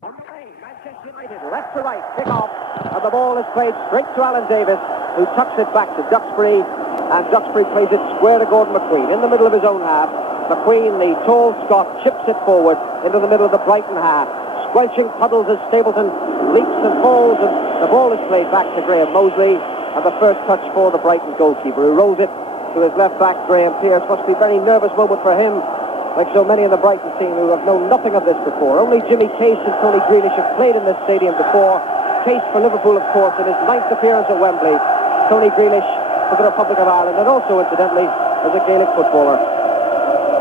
Manchester United, left to right, kick off, and the ball is played straight to Alan Davis, who tucks it back to Duxbury, and Duxbury plays it square to Gordon McQueen in the middle of his own half. McQueen, the tall Scot, chips it forward into the middle of the Brighton half. Squelching puddles as Stapleton leaps and falls, and the ball is played back to Graham Mosley, and the first touch for the Brighton goalkeeper, who rolls it to his left back, Graham Pearce. Must be a very nervous moment for him, like so many in the Brighton team who have known nothing of this before. Only Jimmy Case and Tony Grealish have played in this stadium before. Case for Liverpool, of course, in his 9th appearance at Wembley. Tony Grealish for the Republic of Ireland, and also, incidentally, as a Gaelic footballer.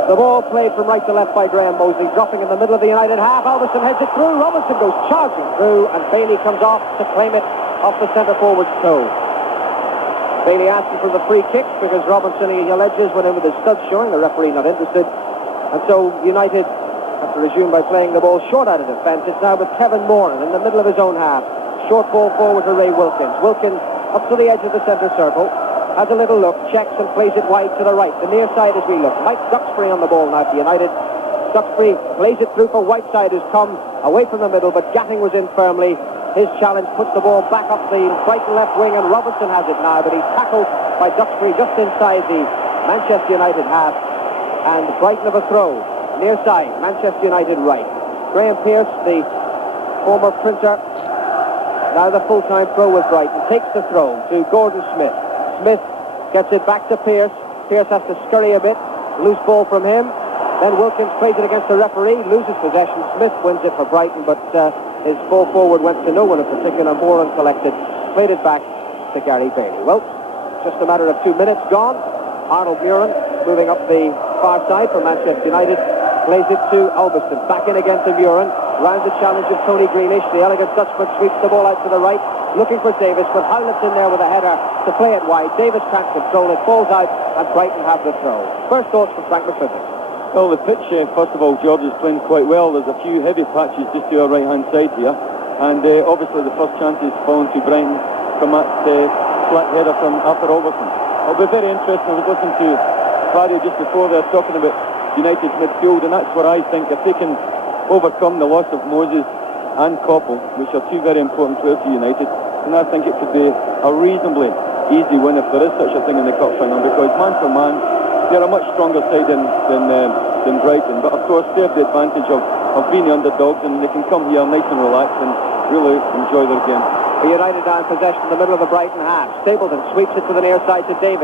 The ball played from right to left by Graham Mosley, dropping in the middle of the United half. Alderson heads it through. Robson goes charging through, and Bailey comes off to claim it off the centre-forward's toe. Bailey asking for the free kick because Robinson, he alleges, went in with his studs showing. The referee not interested. And so United have to resume by playing the ball short out of defence. It's now with Kevin Moran in the middle of his own half. Short ball forward to Ray Wilkins. Wilkins up to the edge of the centre circle. Has a little look, checks and plays it wide to the right. The near side as we look. Mike Duxbury on the ball now for United. Duxbury plays it through for Whiteside, who's come away from the middle, but Gatting was in firmly. His challenge puts the ball back up the Brighton left wing, and Robinson has it now, but he's tackled by Duxbury just inside the Manchester United half. And Brighton of a throw, near side, Manchester United right. Graham Pearce, the former printer, now the full-time pro with Brighton, takes the throw to Gordon Smith. Smith gets it back to Pearce. Pearce has to scurry a bit. Loose ball from him. Then Wilkins plays it against the referee, loses possession. Smith wins it for Brighton, but his ball forward went to no one in particular. Moran collected, played it back to Gary Bailey. Well, just a matter of 2 minutes gone. Arnold Muren moving up the far side for Manchester United, plays it to Ulverston, back in again to Muren, rounds the challenge of Tony Grealish. The elegant Dutchman sweeps the ball out to the right, looking for Davis, but Howlett's in there with a header to play it wide. Davis can't control it, falls out, and Brighton have the throw. First thoughts from Frank McClifford. Well, the pitch, first of all, George is playing quite well. There's a few heavy patches just to our right-hand side here, and obviously the first chance is fallen to Brighton from that flat header from Arthur Alderson. It'll be very interesting. I was listening to Claudio just before there talking about United's midfield, and that's where I think if they can overcome the loss of Moses and Koppel, which are two very important players to United, and I think it could be a reasonably easy win if there is such a thing in the cup final, because man for man they're a much stronger side than Brighton, but of course they have the advantage of being the underdogs, and they can come here nice and relaxed and really enjoy their game. The United now in possession in the middle of the Brighton half. Stapleton sweeps it to the near side to Davis.